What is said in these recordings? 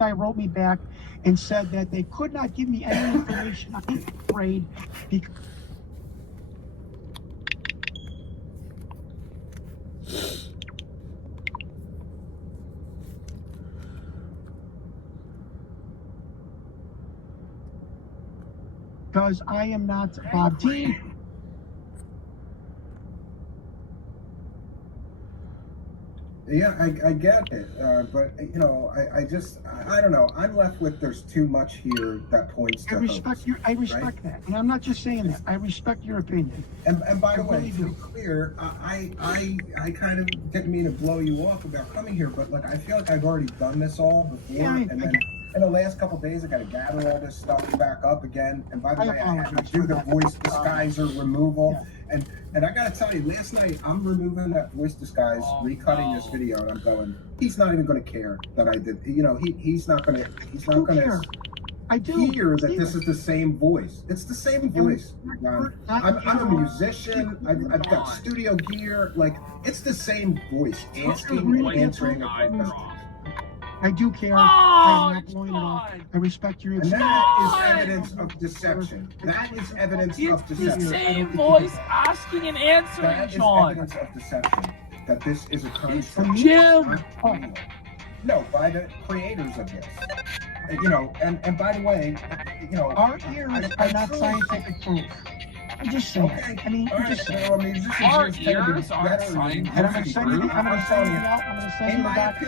guy wrote me back and said that they could not give me any information. I'm afraid because I am not Bob Dean. Yeah, I get it, but you know, I don't know. I'm left with there's too much here that points to hoax, I respect that, and I'm not just saying that. I respect your opinion. And by the way, to be clear, I kind of didn't mean to blow you off about coming here, but like I feel like I've already done this all before, and then in the last couple of days I got to gather all this stuff back up again. And by the way, I had to do the voice disguiser removal. And I gotta tell you, last night I'm removing that voice disguise, recutting this video, and I'm going, he's not even gonna care that I did. You know, he's not gonna hear that this is the same voice. It's the same voice. I'm a musician. I've got studio gear. Like it's the same voice, asking and answering a question. I do care. I'm not blowing it off. I respect your opinion. And that is evidence of deception. That is evidence of deception. It's the same voice asking and answering, John. That is evidence of deception. That this is a construct. Jim! No, by the creators of this. You know, and by the way, you know, our ears are not scientific proof. I'm just saying. Okay. I mean, I'm just saying. Our ears aren't scientific proof. I'm going to send you out. I'm going to send you back.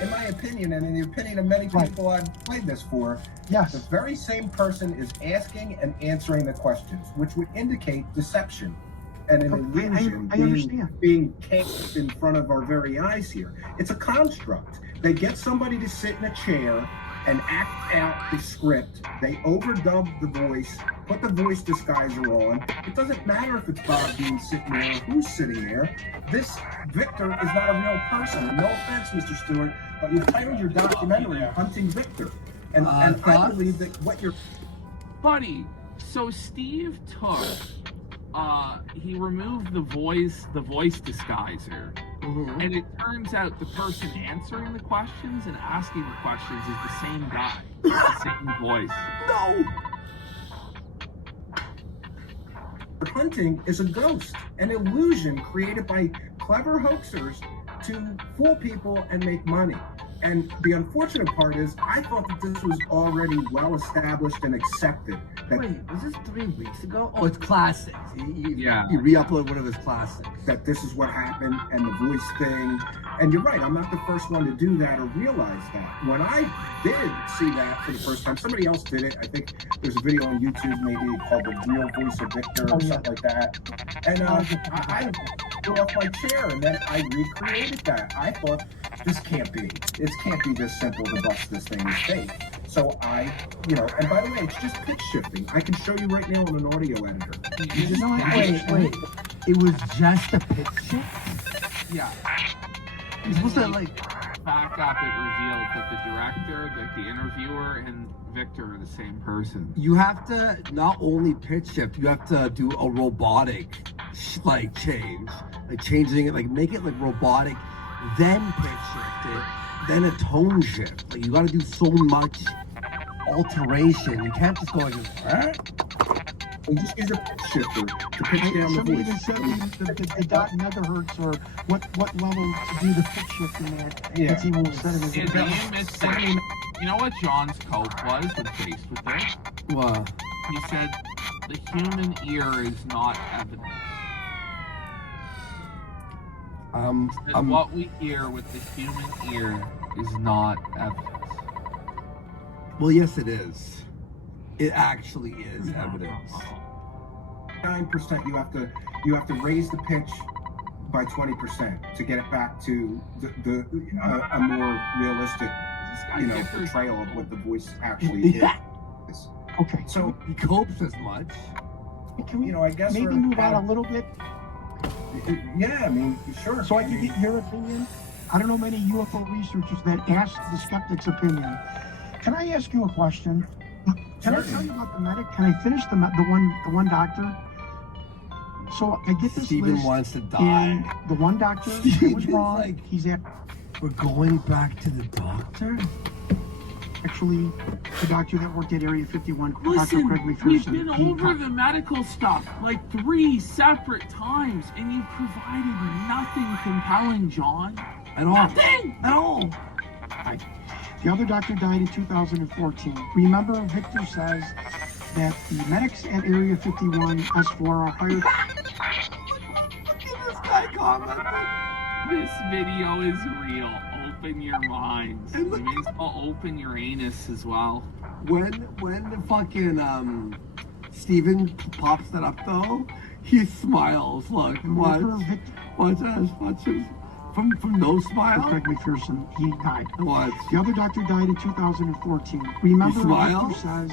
In my opinion, and in the opinion of many people I've played this for, yes, the very same person is asking and answering the questions, which would indicate deception and an illusion being cast in front of our very eyes here. It's a construct. They get somebody to sit in a chair and act out the script. They overdub the voice, put the voice disguiser on. It doesn't matter if it's Bob Dean sitting there or who's sitting there. This Victor is not a real person. No offense, Mr. Stewart, but you've titled your documentary Hunting Victor. And I believe that what you're... Buddy, so Steve took, he removed the voice disguiser. Mm-hmm. And it turns out the person answering the questions and asking the questions is the same guy. The same voice. No! Hunting is a ghost, an illusion created by clever hoaxers to fool people and make money. And the unfortunate part is, I thought that this was already well established and accepted. That Wait, was this 3 weeks ago? Oh, it's classics. He yeah. re-uploaded one of his classics. That this is what happened, and the voice thing. And you're right, I'm not the first one to do that or realize that. When I did see that for the first time, somebody else did it. I think there's a video on YouTube maybe called The Real Voice of Victor or something like that. And I threw off my chair, and then I recreated that. I thought, this can't be. It can't be this simple to bust this thing is fake. So I, you know, and by the way, it's just pitch shifting. I can show you right now on an audio editor. You just wait. It was just a pitch shift? Yeah. You're supposed to like back up. It revealed that the director, that the interviewer, and Victor are the same person. You have to not only pitch shift, you have to do a robotic like change, like changing it, like make it like robotic, then pitch shift it, then a tone shift. Like you got to do so much alteration. You can't just go like this. And just use a pitch shifter to pitch down the voice. Somebody even said the dot megahertz or what level to do the pitch shifting at. Yeah. That's even said it as You know what John's cope was when faced with this? What? He said the human ear is not evidence. And what we hear with the human ear is not evidence. Well, yes, it is. It actually is evidence. 9% you have to raise the pitch by 20% to get it back to a more realistic, you know, portrayal of what the voice actually is. Okay. So he copes as much. Can we, you know, I guess maybe move on a little bit? Yeah, I mean, sure. So I can get your opinion. I don't know many UFO researchers that ask the skeptic's opinion. Can I ask you a question? Can I tell you about the medic? Can I finish the one doctor? So I get this Steven list, wants to die. and the one doctor was wrong. Like, he's at. We're going back to the doctor? actually the doctor that worked at Area 51, Dr. Listen, Craig we've McPherson. been over the medical stuff like 3 separate times, and you've provided nothing compelling, John. At all. Nothing! At all. Right. The other doctor died in 2014. Remember, Victor says that the medics at Area 51 S4 are hired. Look at this guy commenting. This video is real. Open your minds. You And look- may as well open your anus as well. When the fucking Steven pops that up though, he smiles. Look, watch this. From no smile. Craig McPherson, he died. Watch. The other doctor died in 2014. Remember, He smiles? Victor says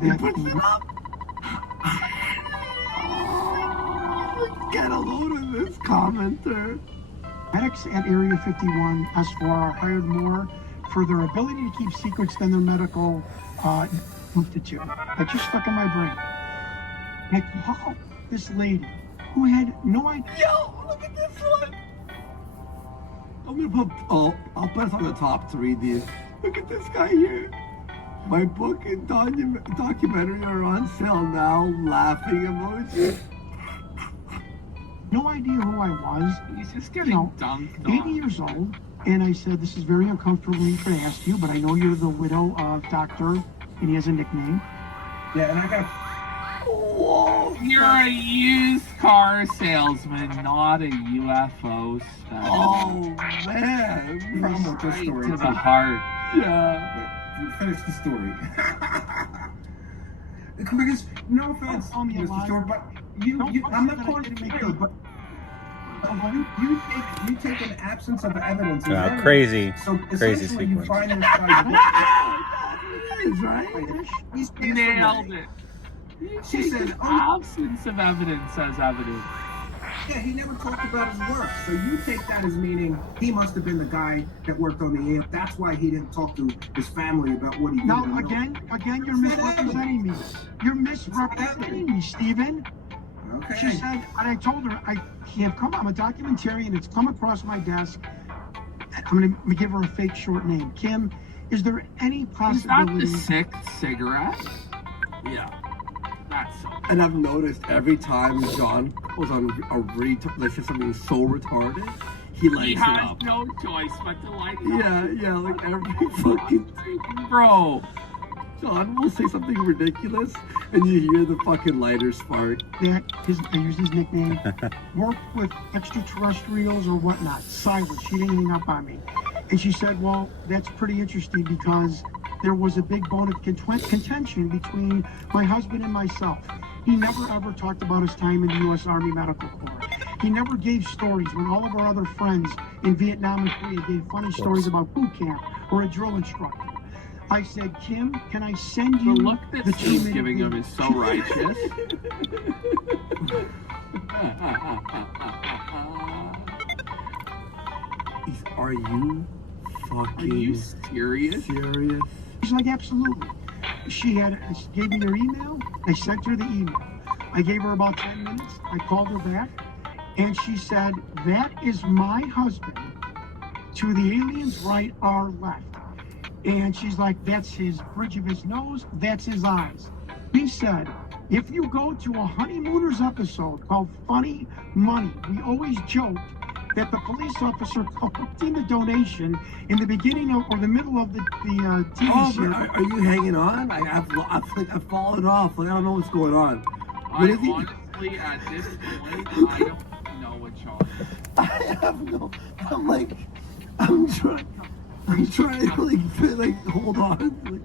He that puts it up. Oh, get a load of this commenter. medics at Area 51 S4 are hired more for their ability to keep secrets than their medical aptitude. That just stuck in my brain. Like, how this lady who had no idea. Yo, look at this one. I'm gonna put. I'll put it on the top to read these. Look at this guy here. My book and documentary are on sale now. Laughing emoji. No idea who I was. He's just getting dunked 80 on. years old, and I said, this is very uncomfortable for me to ask you, but I know you're the widow of Doctor, and he has a nickname. Yeah, and I got. Whoa. You're a used car salesman, not a UFO specialist. Oh man. Problem with this Right story. to the heart. Yeah. You finish the story. Because no offense, Don't call me a Mr. liar. Stewart, but I'm not calling you liar, but you take an absence of evidence. as evidence. Crazy. So Crazy essentially, you sequence. find this guy. It is, right? He's passed Nailed away. it. You She take said, the absence of evidence as evidence. Yeah, he never talked about his work. So you take that as meaning he must have been the guy that worked on the air. That's why he didn't talk to his family about what he did. Now, I know. again, you're misrepresenting me. You're misrepresenting me, Stephen. Okay. She said, and I told her, I'm a documentarian, it's come across my desk. I'm going to give her a fake short name. Kim, is there any Is that possibility? the 6th cigarette? Yeah. That's And I've noticed every time John goes on like something so retarded, he lights he it has up. no choice but to like it. Yeah, like every fucking Bro, John will say something ridiculous, and you hear the fucking lighter spark. I use his nickname, worked with extraterrestrials or whatnot. Silent. She didn't hang up on me. And she said, well, that's pretty interesting because there was a big bone of contention between my husband and myself. He never ever talked about his time in the U.S. Army Medical Corps. He never gave stories when all of our other friends in Vietnam and Korea gave funny stories about boot camp or a drill instructor. I said, Kim, can I send the you look that the Steve's 2-minute giving him video? is so righteous. Are you Are fucking you serious? serious? She's like, absolutely. She gave me her email. I sent her the email. I gave her about 10 minutes. I called her back, and she said, that is my husband. To the alien's right, our left. And she's like, that's his bridge of his nose, that's his eyes. He said, if you go to a Honeymooners episode called Funny Money, we always joked that the police officer collecting the donation in the beginning of, or the middle of the TV Oh, series. but are you hanging on? I've fallen off. Like, I don't know what's going on. I What is he? honestly, at this point, I don't know what Sean is. I have no. I'm trying to like hold on. Like,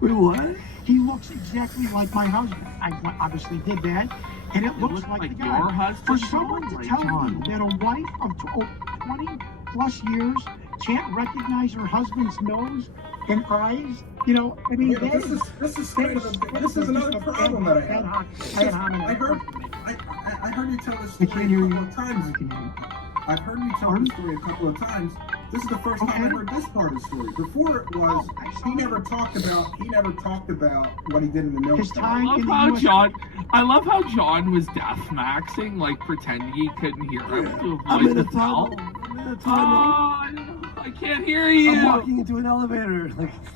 wait, what? He looks exactly like my husband. I obviously did that, and it looks looks like like the your guy. husband? For someone to Like tell John. me that a wife of 20 plus years can't recognize her husband's nose and eyes, I mean, Yeah, but this is kind of this is another problem that I have. I heard you tell this I story can't a hear couple you. of times. I've heard you tell this story a couple of times. This is the first time I heard this part of the story. Before it was he never talked about what he did in the military. His time in the US. I love how John was deaf maxing, like pretending he couldn't hear him to I'm avoid in the a bell. tunnel. I'm in a tunnel. Oh, I can't hear you. I'm walking into an elevator. Like,